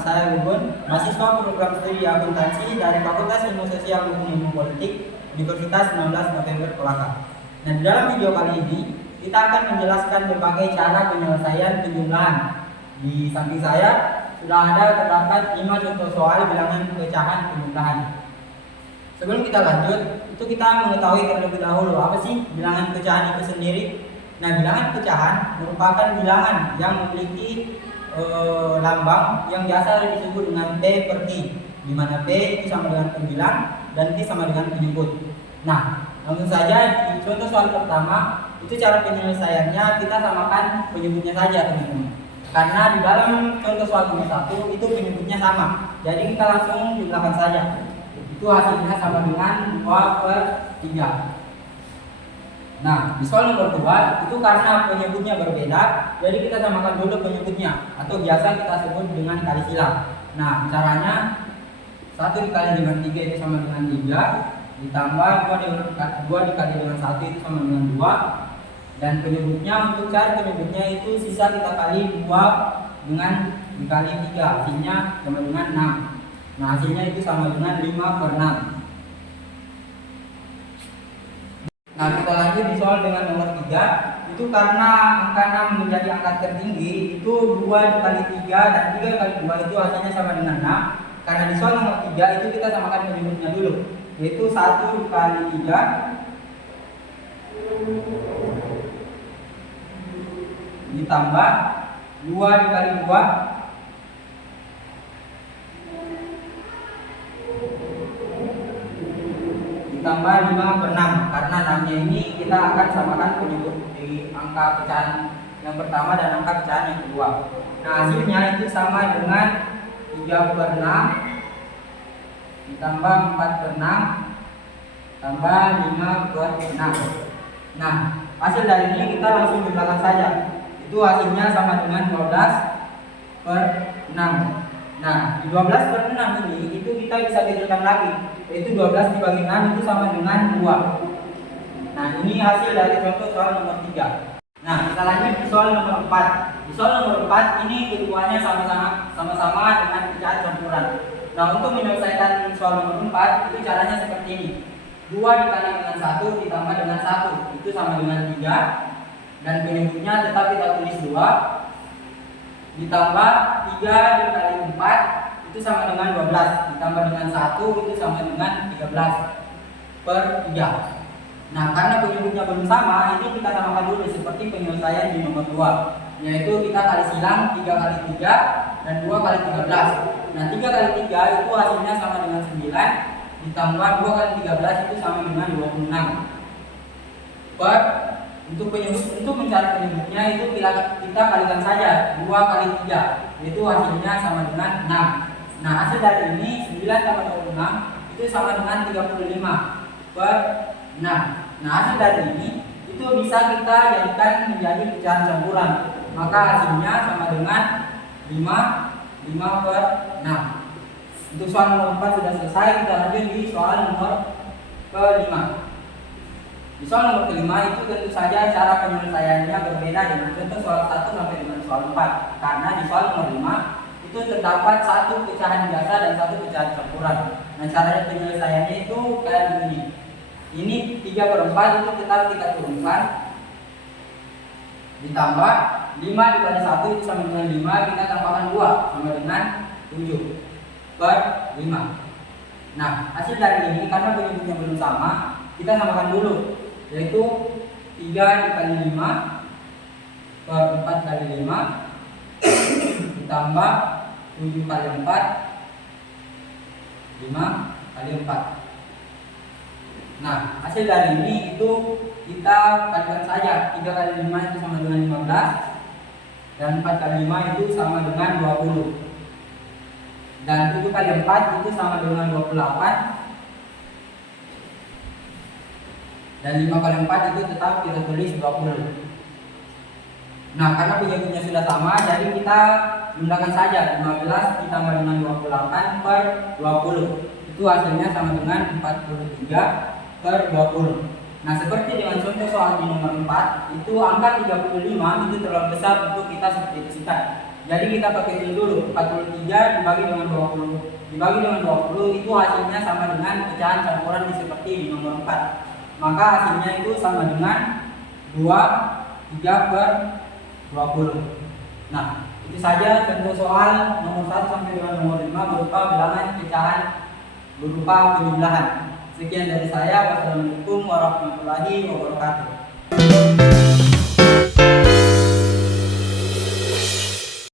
saya Gugun, mahasiswa program studi akuntansi dari Fakultas Ilmu Sosial Hukum Ilmu Politik Universitas 19 November Kolaka. Nah, di dalam video kali ini kita akan menjelaskan berbagai cara penyelesaian penjumlahan. Di samping saya sudah ada terdapat 5 contoh soal bilangan pecahan penjumlahan. Sebelum kita lanjut, itu kita mengetahui terlebih dahulu apa sih bilangan pecahan itu sendiri. Nah, bilangan pecahan merupakan bilangan yang memiliki lambang yang biasa disebut dengan P per Q, di mana P itu sama dengan pembilang dan Q sama dengan penyebut. Nah, langsung saja di contoh soal pertama, itu cara penyelesaiannya kita samakan penyebutnya saja, teman-teman. Karena di dalam contoh soal nomor 1 itu penyebutnya sama, jadi kita langsung jumlahkan saja. Itu hasilnya sama dengan 2 per 3. Nah, di soal nomor 2 itu karena penyebutnya berbeda, jadi kita samakan dulu penyebutnya, atau biasa kita sebut dengan kali silang. Nah, caranya 1 dikali dengan 3 itu sama dengan 3, ditambah 2 dikali dengan 1 itu sama dengan 2, dan penyebutnya, untuk cari penyebutnya itu sisa kita kali 2 dengan dikali 3, hasilnya sama dengan 6. Nah, hasilnya itu sama dengan 5 per 6. Nah, kita lanjut di soal dengan nomor 3. Itu karena angka 6 menjadi angka tertinggi, itu 2 dikali 3 dan 3 kali 2 itu hasilnya sama dengan 6. Karena di soal nomor 3 itu kita samakan penyebutnya dulu, yaitu 1 dikali 3 ditambah 2 dikali 2 ditambah 5 per 6. Karena 6 nya ini kita akan samakan penyebut di angka pecahan yang pertama dan angka pecahan yang kedua. Nah, hasilnya itu sama dengan 3 per 6 ditambah 4 per 6 tambah 5 per 6. Nah, hasil dari ini kita langsung jumlahkan saja. Itu hasilnya sama dengan 12 per 6. Nah, di 12 per 6 ini itu kita bisa kecilkan lagi, yaitu 12 dibagi 6 itu sama dengan 2. Nah, ini hasil dari contoh soal nomor 3. Nah, kita lanjut di soal nomor 4. Di soal nomor 4 ini keduanya sama-sama dengan pecahan campuran. Nah, untuk menyelesaikan soal nomor 4 itu caranya seperti ini. 2 dikali dengan 1 ditambah dengan 1 itu sama dengan 3, dan penyebutnya tetap kita tulis 2, ditambah 3 dikali 4 itu sama dengan 12, ditambah dengan 1 itu sama dengan 13 per 3. Nah, karena penyebutnya belum sama, ini kita samakan dulu seperti penyelesaian di nomor 2, yaitu kita kali silang 3 kali 3 dan 2 kali 13. Nah, 3 kali 3 itu hasilnya sama dengan 9, ditambah 2 kali 13 itu sama dengan 26 per. Untuk mencari penyebutnya itu kita kalikan saja 2 kali 3, yaitu hasilnya sama dengan 6. Nah, hasil dari ini 9 tambah 26 itu sama dengan 35 per 6. Nah, hasil dari ini itu bisa kita jadikan menjadi pecahan campuran. Maka hasilnya sama dengan 5 per 6. Untuk soal nomor 4 sudah selesai. Kita lanjut di soal nomor ke-5. Di soal nomor ke-5 itu tentu saja cara penyelesaiannya berbeda dengan contoh soal 1 sampai dengan soal 4. Karena di soal nomor 5 itu terdapat 1 pecahan biasa dan 1 pecahan campuran. Nah, cara penyelesaiannya itu kayak begini. Ini 3 per 4 itu tetap kita turunkan, ditambah 5 dikali 1 itu sama dengan 5, kita tambahkan 2 sama dengan 7 per 5. Nah, hasil dari ini karena penyebutnya belum sama, kita samakan dulu, yaitu 3 dikali 5 per 4 kali 5 ditambah 7 kali 4 5 kali 4. Nah, hasil dari ini itu kita kalikan saja. 3 kali 5 itu sama dengan 15, dan 4 kali 5 itu sama dengan 20, dan 7 kali 4 itu sama dengan 28, dan 5 kali 4 itu tetap kita tulis 20. Nah, karena penyebutnya sudah sama, jadi kita jumlahkan saja. 15 ditambah dengan 28 per 20 itu hasilnya sama dengan 43 per 20. Nah, seperti dengan contoh soal di nomor 4, itu angka 35 itu terlalu besar untuk kita simplifikasikan. Jadi kita pakai ini dulu, 43 dibagi dengan 20. Dibagi dengan 20 itu hasilnya sama dengan pecahan campuran di seperti di nomor 4. Maka hasilnya itu sama dengan 3/20. Nah, itu saja contoh soal nomor 1 sampai dengan nomor 5 berupa bilangan pecahan berupa penjumlahan. Sekian dari saya. Wassalamualaikum warahmatullahi wabarakatuh.